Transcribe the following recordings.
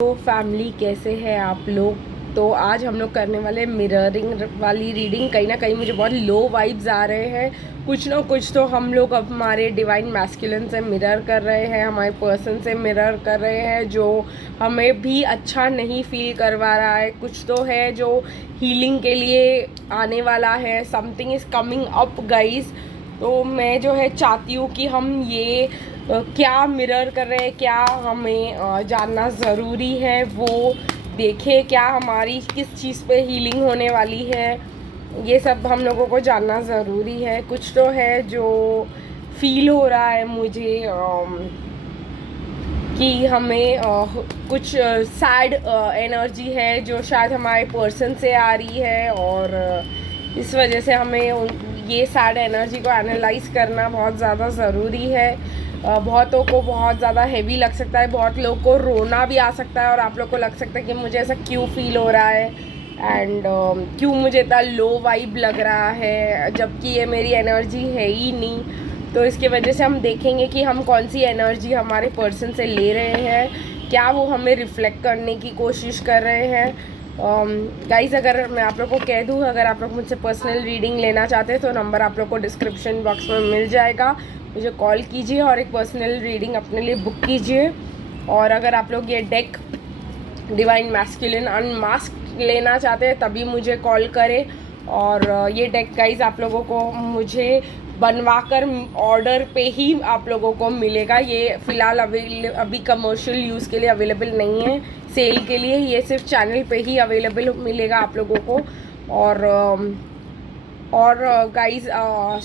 तो फैमिली कैसे हैं आप लोग। तो आज हम लोग करने वाले मिररिंग वाली रीडिंग। कहीं ना कहीं मुझे बहुत लो वाइब्स आ रहे हैं। कुछ ना कुछ तो हम लोग अब हमारे डिवाइन मैस्कुलिन से मिरर कर रहे हैं, हमारे पर्सन से मिरर कर रहे हैं जो हमें भी अच्छा नहीं फील करवा रहा है। कुछ तो है जो हीलिंग के लिए आने वाला है। Something is coming up guys. तो मैं जो है चाहती हूँ कि हम ये क्या मिरर कर रहे हैं, क्या हमें जानना ज़रूरी है, वो देखें। क्या हमारी किस चीज़ पे हीलिंग होने वाली है, ये सब हम लोगों को जानना ज़रूरी है। कुछ तो है जो फील हो रहा है मुझे कि हमें कुछ सैड एनर्जी है जो शायद हमारे पर्सन से आ रही है, और इस वजह से हमें ये सैड एनर्जी को एनालाइज करना बहुत ज़्यादा ज़रूरी है। बहुतों को बहुत ज़्यादा हेवी लग सकता है, बहुत लोगों को रोना भी आ सकता है, और आप लोग को लग सकता है कि मुझे ऐसा क्यों फील हो रहा है एंड क्यों मुझे इतना लो वाइब लग रहा है, जबकि ये मेरी एनर्जी है ही नहीं। तो इसकी वजह से हम देखेंगे कि हम कौन सी एनर्जी हमारे पर्सन से ले रहे हैं, क्या वो हमें रिफ्लेक्ट करने की कोशिश कर रहे हैं। गाइज़, अगर मैं आप लोग को कह दूँ, अगर आप लोग मुझसे पर्सनल रीडिंग लेना चाहते हैं तो नंबर आप लोग को डिस्क्रिप्शन बॉक्स में मिल जाएगा। मुझे कॉल कीजिए और एक पर्सनल रीडिंग अपने लिए बुक कीजिए। और अगर आप लोग ये डेक डिवाइन मैस्कुलिन अनमास्क लेना चाहते हैं तभी मुझे कॉल करें। और ये डेक गाइज आप लोगों को मुझे बनवाकर ऑर्डर पे ही आप लोगों को मिलेगा। ये फ़िलहाल अभी कमर्शियल यूज़ के लिए अवेलेबल नहीं है, सेल के लिए। ये सिर्फ चैनल पे ही अवेलेबल मिलेगा आप लोगों को। और गाइज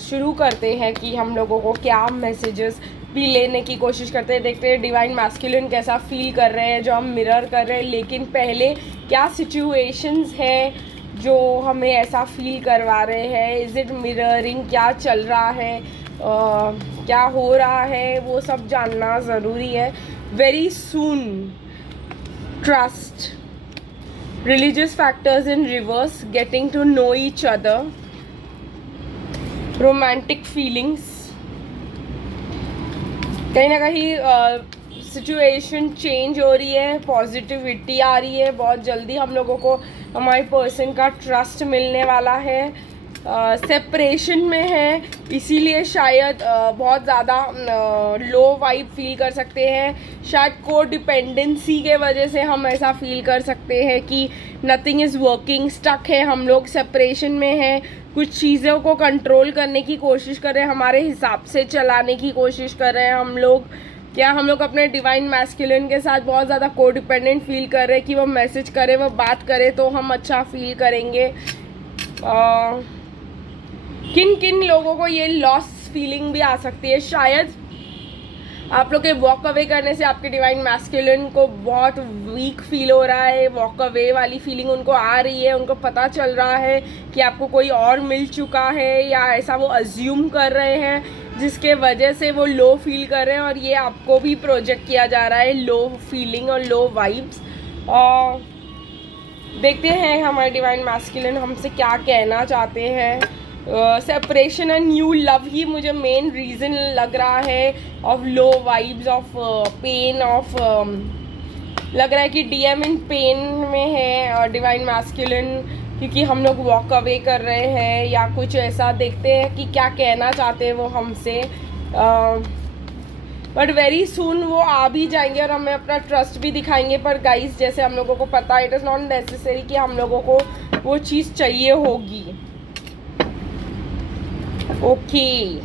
शुरू करते हैं कि हम लोगों को क्या मैसेजेस भी लेने की कोशिश करते हैं। देखते हैं डिवाइन मैस्कुलिन कैसा फील कर रहे हैं जो हम मिरर कर रहे हैं। लेकिन पहले क्या सिचुएशंस है जो हमें ऐसा फील करवा रहे हैं। इज़ इट मिररिंग, क्या चल रहा है, क्या हो रहा है, वो सब जानना ज़रूरी है। Very soon trust, religious factors in reverse, getting to know each other, romantic feelings. कहीं ना कहीं सिचुएशन चेंज हो रही है, पॉजिटिविटी आ रही है। बहुत जल्दी हम लोगों को हमारे पर्सन का ट्रस्ट मिलने वाला है। सेपरेशन में है, इसीलिए शायद बहुत ज़्यादा लो वाइब फील कर सकते हैं। शायद को डिपेंडेंसी के वजह से हम ऐसा फील कर सकते हैं कि नथिंग इज़ वर्किंग, स्टक है, हम लोग सेपरेशन में हैं। कुछ चीज़ों को कंट्रोल करने की कोशिश कर रहे हैं, हमारे हिसाब से चलाने की कोशिश कर रहे हैं हम लोग। क्या हम लोग अपने डिवाइन मैस्कुलिन के साथ बहुत ज़्यादा को डिपेंडेंट फील कर रहे हैं कि वो मैसेज करे, वो बात करे तो हम अच्छा फील करेंगे। किन किन लोगों को ये लॉस फीलिंग भी आ सकती है। शायद आप लोग के वॉक अवे करने से आपके डिवाइन मैस्कुलिन को बहुत वीक फील हो रहा है। वॉक अवे वाली फीलिंग उनको आ रही है, उनको पता चल रहा है कि आपको कोई और मिल चुका है, या ऐसा वो अज्यूम कर रहे हैं जिसके वजह से वो लो फील कर रहे हैं। और ये आपको भी प्रोजेक्ट किया जा रहा है, लो फीलिंग और लो वाइब्स। देखते हैं हमारे डिवाइन मैस्कुलिन हमसे क्या कहना चाहते हैं। सेपरेशन एंड न्यू लव ही मुझे मेन रीज़न लग रहा है of low vibes, of pain, of लग रहा है कि डीएम इन पेन में है डिवाइन मैस्कुलिन, क्योंकि हम लोग वॉक अवे कर रहे हैं या कुछ ऐसा। देखते हैं कि क्या कहना चाहते हैं वो हमसे। बट वेरी सून वो आ भी जाएंगे और हमें अपना ट्रस्ट भी दिखाएंगे। पर गाइस, जैसे हम लोगों को पता है, इट इज़ नॉट नेसेसरी कि हम लोगों को वो चीज़ चाहिए होगी। ओके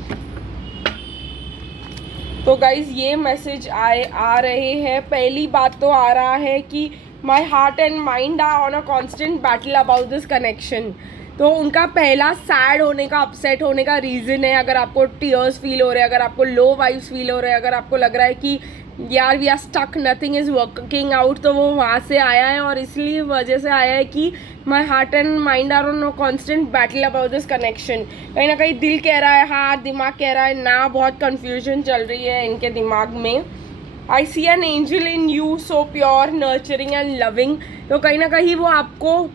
तो गाइज ये मैसेज आ रहे हैं। पहली बात तो आ रहा है कि my heart and mind are on a constant battle about this connection. तो उनका पहला सैड होने का, अपसेट होने का रीज़न है। अगर आपको टीयर्स फील हो रहे हैं, अगर आपको लो वाइब्स फील हो रहे हैं, अगर आपको लग रहा है कि यार we are stuck, nothing is working out, तो वो वहाँ से आया है। और इसलिए वजह से आया है कि my heart and mind are on constant battle about this connection. कहीं ना कहीं दिल कह रहा है हाँ, दिमाग कह रहा है ना, बहुत कन्फ्यूजन चल रही है इनके दिमाग में। I see an angel in you, so pure, nurturing and loving. तो कहीं ना कहीं वो आपको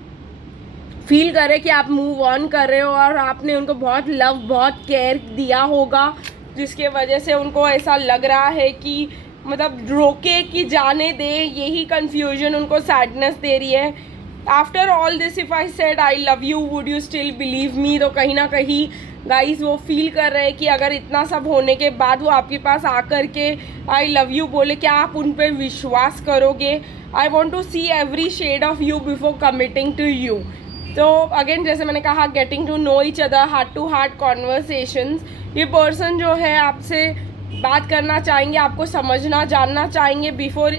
फील करे कि आप मूव ऑन कर रहे हो और आपने उनको बहुत लव, बहुत केयर दिया होगा, जिसके वजह से उनको ऐसा लग रहा है कि मतलब रोके कि जाने दे, यही कन्फ्यूजन उनको सैडनेस दे रही है। After all this if I said I love you would you still believe me, तो कहीं ना कहीं गाइस वो फील कर रहे हैं कि अगर इतना सब होने के बाद वो आपके पास आकर के आई लव यू बोले, क्या आप उन पर विश्वास करोगे? I want to see every shade of you before committing to you. तो अगेन जैसे मैंने कहा, getting to know each other, heart to heart conversations. ये पर्सन जो है आपसे बात करना चाहेंगे, आपको समझना जानना चाहेंगे बिफोर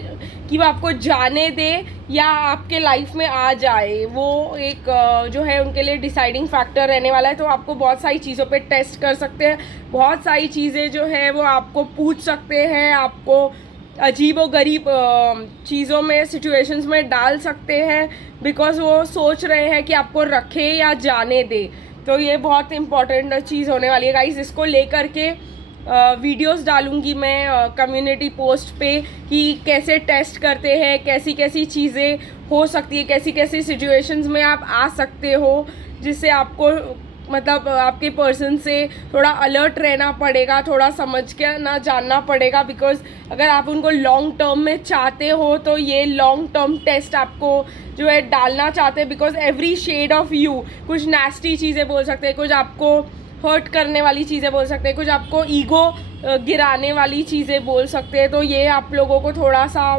कि वो आपको जाने दे या आपके लाइफ में आ जाए। वो एक जो है उनके लिए डिसाइडिंग फैक्टर रहने वाला है। तो आपको बहुत सारी चीज़ों पे टेस्ट कर सकते हैं, बहुत सारी चीज़ें जो है वो आपको पूछ सकते हैं, आपको अजीब व गरीब चीज़ों में, सिचुएशंस में डाल सकते हैं, बिकॉज वो सोच रहे हैं कि आपको रखे या जाने दे। तो ये बहुत इंपॉर्टेंट चीज़ होने वाली है गाइस। इसको लेकर के वीडियोस डालूंगी मैं कम्युनिटी पोस्ट पे कि कैसे टेस्ट करते हैं, कैसी कैसी चीज़ें हो सकती है, कैसी कैसी सिचुएशंस में आप आ सकते हो, जिससे आपको मतलब आपके पर्सन से थोड़ा अलर्ट रहना पड़ेगा, थोड़ा समझ के ना जानना पड़ेगा। बिकॉज अगर आप उनको लॉन्ग टर्म में चाहते हो तो ये लॉन्ग टर्म टेस्ट आपको जो है डालना चाहते हैं। Because every shade of you, कुछ नेस्टी चीज़ें बोल सकते हैं, कुछ आपको हर्ट करने वाली चीज़ें बोल सकते हैं, कुछ आपको ईगो गिराने वाली चीज़ें बोल सकते हैं। तो ये आप लोगों को थोड़ा सा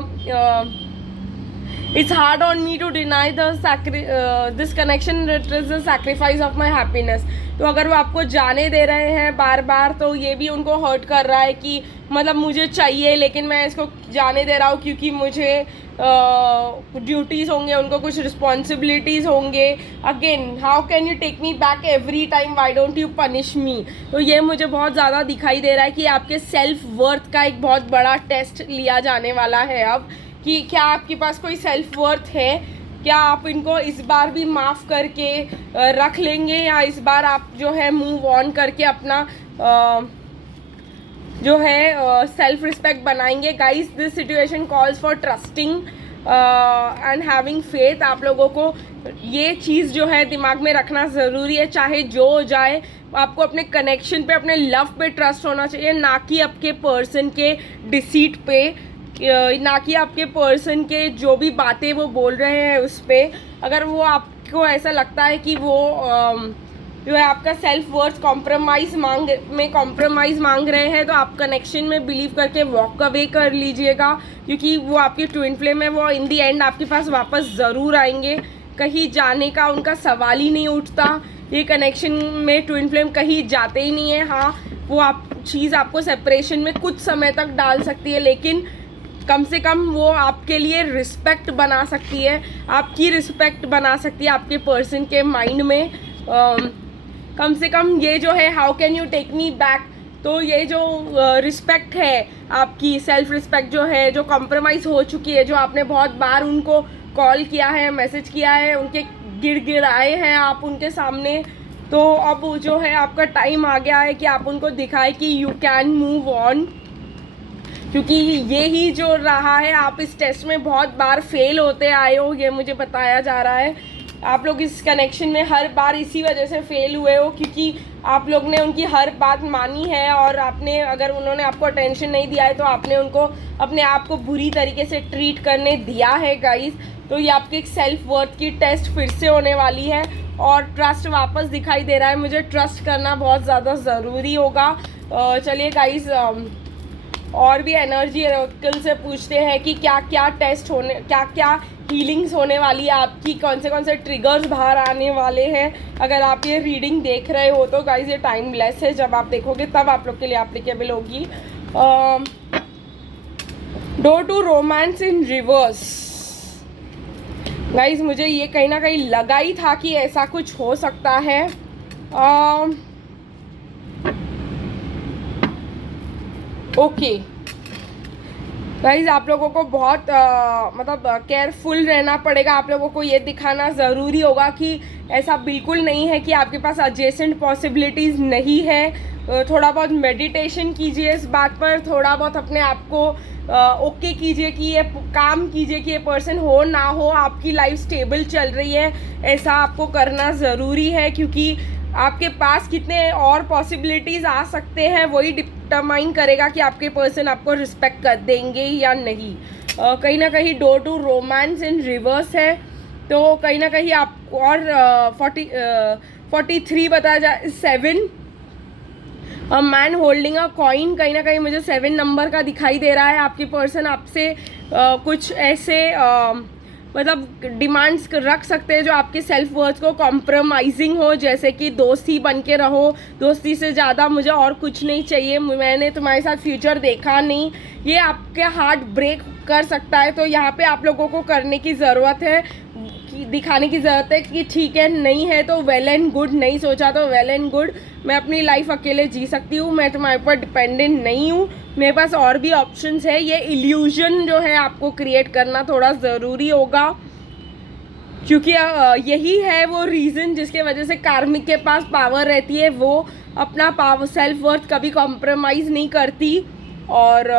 it's hard on me to deny this connection, it is the sacrifice of my happiness. तो अगर वो आपको जाने दे रहे हैं बार बार, तो ये भी उनको हर्ट कर रहा है कि मतलब मुझे चाहिए लेकिन मैं इसको जाने दे रहा हूँ क्योंकि मुझे ड्यूटीज़ होंगे, उनको कुछ रिस्पॉन्सिबिलिटीज़ होंगे। Again, how can you take me back every time, why don't you punish me? तो ये मुझे बहुत ज़्यादा दिखाई दे रहा है कि आपके सेल्फ वर्थ का एक बहुत बड़ा टेस्ट लिया जाने वाला है अब, कि क्या आपके पास कोई सेल्फ वर्थ है, क्या आप इनको इस बार भी माफ़ करके रख लेंगे, या इस बार आप जो है मूव ऑन करके अपना जो है सेल्फ रिस्पेक्ट बनाएंगे। Guys, this situation calls for trusting and having faith. आप लोगों को ये चीज़ जो है दिमाग में रखना ज़रूरी है, चाहे जो हो जाए आपको अपने कनेक्शन पे, अपने लव पे ट्रस्ट होना चाहिए, ना कि आपके पर्सन के डिसीट पे, ना कि आपके पर्सन के जो भी बातें वो बोल रहे हैं उस पर। अगर वो आपको ऐसा लगता है कि वो जो है आपका सेल्फ वर्थ कॉम्प्रोमाइज़ मांग रहे हैं, तो आप कनेक्शन में बिलीव करके वॉक अवे कर लीजिएगा, क्योंकि वो आपकी ट्विन फ्लेम है, वो इन दी एंड आपके पास वापस ज़रूर आएंगे। कहीं जाने का उनका सवाल ही नहीं उठता। ये कनेक्शन में ट्विन फ्लेम कहीं जाते ही नहीं है। हाँ, वो आपको सेपरेशन में कुछ समय तक डाल सकती है, लेकिन कम से कम वो आपके लिए रिस्पेक्ट बना सकती है, आपकी रिस्पेक्ट बना सकती है आपके पर्सन के माइंड में। कम से कम ये जो है how can you take me back, तो ये जो रिस्पेक्ट है आपकी, सेल्फ रिस्पेक्ट जो है, जो कॉम्प्रोमाइज़ हो चुकी है, जो आपने बहुत बार उनको कॉल किया है, मैसेज किया है, उनके गिड़गिड़ाए हैं आप उनके सामने, तो अब जो है आपका टाइम आ गया है कि आप उनको दिखाएं कि यू कैन मूव ऑन। क्योंकि यही जो रहा है, आप इस टेस्ट में बहुत बार फेल होते आए हो, ये मुझे बताया जा रहा है। आप लोग इस कनेक्शन में हर बार इसी वजह से फेल हुए हो, क्योंकि आप लोग ने उनकी हर बात मानी है, और आपने, अगर उन्होंने आपको अटेंशन नहीं दिया है तो आपने उनको अपने आप को बुरी तरीके से ट्रीट करने दिया है गाइस। तो ये आपकी एक सेल्फ वर्थ की टेस्ट फिर से होने वाली है, और ट्रस्ट वापस दिखाई दे रहा है। मुझे ट्रस्ट करना बहुत ज़्यादा ज़रूरी होगा। चलिए गाइस, और भी एनर्जी ऑरेकल से पूछते हैं कि क्या क्या टेस्ट होने, क्या क्या हीलिंग्स होने वाली है आपकी, कौन से ट्रिगर्स बाहर आने वाले हैं। अगर आप ये रीडिंग देख रहे हो तो गाइस ये टाइमलेस है, जब आप देखोगे तब आप लोग के लिए एप्लीकेबल होगी। Door to romance in reverse. Guys, मुझे ये कहीं ना कहीं लगा ही था कि ऐसा कुछ हो सकता है। ओके गाइज, आप लोगों को बहुत मतलब केयरफुल रहना पड़ेगा। आप लोगों को ये दिखाना ज़रूरी होगा कि ऐसा बिल्कुल नहीं है कि आपके पास एडजेसेंट पॉसिबिलिटीज़ नहीं है। थोड़ा बहुत मेडिटेशन कीजिए इस बात पर, थोड़ा बहुत अपने आप को ओके कीजिए कि ये काम कीजिए कि ये पर्सन हो ना हो, आपकी लाइफ स्टेबल चल रही है, ऐसा आपको करना ज़रूरी है। क्योंकि आपके पास कितने और पॉसिबिलिटीज़ आ सकते हैं वही डिटरमाइन करेगा कि आपके पर्सन आपको रिस्पेक्ट कर देंगे या नहीं। कहीं ना कहीं door to romance in reverse है, तो कहीं ना कहीं आप और 43 बताया जाए 7 मैन होल्डिंग अ कॉइन, कहीं ना कहीं मुझे 7 नंबर का दिखाई दे रहा है। आपकी पर्सन आपसे कुछ ऐसे मतलब डिमांड्स रख सकते हैं जो आपके सेल्फ वर्थ को कॉम्प्रोमाइजिंग हो, जैसे कि दोस्ती बन के रहो, दोस्ती से ज़्यादा मुझे और कुछ नहीं चाहिए, मैंने तुम्हारे साथ फ्यूचर देखा नहीं, ये आपके हार्ट ब्रेक कर सकता है। तो यहाँ पे आप लोगों को करने की ज़रूरत है, दिखाने की ज़रूरत है कि ठीक है, नहीं है तो वेल एंड गुड, नहीं सोचा तो वेल एंड गुड, मैं अपनी लाइफ अकेले जी सकती हूँ, मैं तुम्हारे ऊपर डिपेंडेंट नहीं हूँ, मेरे पास और भी ऑप्शंस है। ये इल्यूजन जो है आपको क्रिएट करना थोड़ा ज़रूरी होगा, क्योंकि यही है वो रीज़न जिसके वजह से कार्मिक के पास पावर रहती है, वो अपना पावर सेल्फ वर्थ कभी कॉम्प्रोमाइज़ नहीं करती। और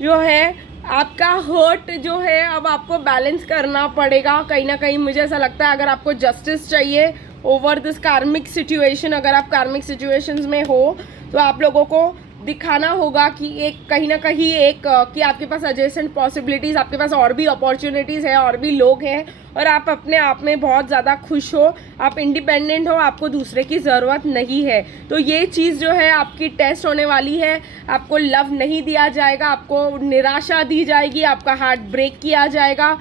जो है आपका हर्ट जो है अब आपको बैलेंस करना पड़ेगा। कहीं ना कहीं मुझे ऐसा लगता है अगर आपको जस्टिस चाहिए ओवर दिस कार्मिक सिचुएशन, अगर आप कार्मिक सिचुएशंस में हो तो आप लोगों को दिखाना होगा कि एक कहीं ना कहीं एक कि आपके पास एडजेसेंट पॉसिबिलिटीज़, आपके पास और भी अपॉर्चुनिटीज़ है, और भी लोग हैं, और आप अपने आप में बहुत ज़्यादा खुश हो, आप इंडिपेंडेंट हो, आपको दूसरे की ज़रूरत नहीं है। तो ये चीज़ जो है आपकी टेस्ट होने वाली है, आपको लव नहीं दिया जाएगा, आपको निराशा दी जाएगी, आपका हार्ट ब्रेक किया जाएगा,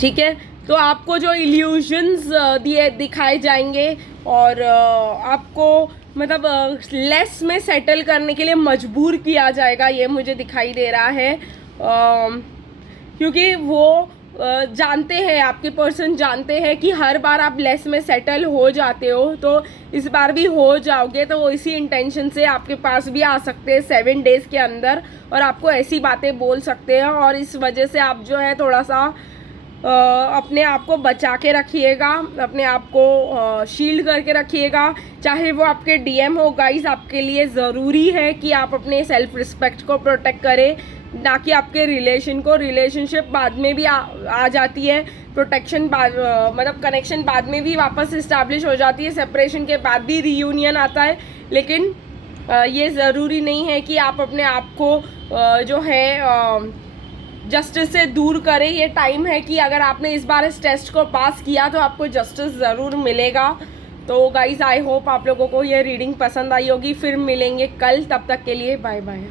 ठीक है। तो आपको जो इल्यूजन्स दिखाए जाएंगे और आपको मतलब लेस में सेटल करने के लिए मजबूर किया जाएगा, ये मुझे दिखाई दे रहा है। क्योंकि वो जानते हैं, आपके पर्सन जानते हैं कि हर बार आप लेस में सेटल हो जाते हो, तो इस बार भी हो जाओगे, तो वो इसी इंटेंशन से आपके पास भी आ सकते हैं 7 डेज़ के अंदर, और आपको ऐसी बातें बोल सकते हैं, और इस वजह से आप जो है थोड़ा सा अपने आप को बचा के रखिएगा, अपने आप को शील्ड करके रखिएगा। चाहे वो आपके डीएम हो, गाइस आपके लिए ज़रूरी है कि आप अपने सेल्फ रिस्पेक्ट को प्रोटेक्ट करें, ना कि आपके रिलेशन को। रिलेशनशिप बाद में भी आ जाती है, प्रोटेक्शन बाद मतलब कनेक्शन बाद में भी वापस इस्टेब्लिश हो जाती है, सेपरेशन के बाद भी रीयूनियन आता है, लेकिन ये ज़रूरी नहीं है कि आप अपने आप को जो है जस्टिस से दूर करें। ये टाइम है कि अगर आपने इस बार इस टेस्ट को पास किया तो आपको जस्टिस ज़रूर मिलेगा। तो गाइज़ आई होप आप लोगों को ये रीडिंग पसंद आई होगी। फिर मिलेंगे कल, तब तक के लिए बाय बाय।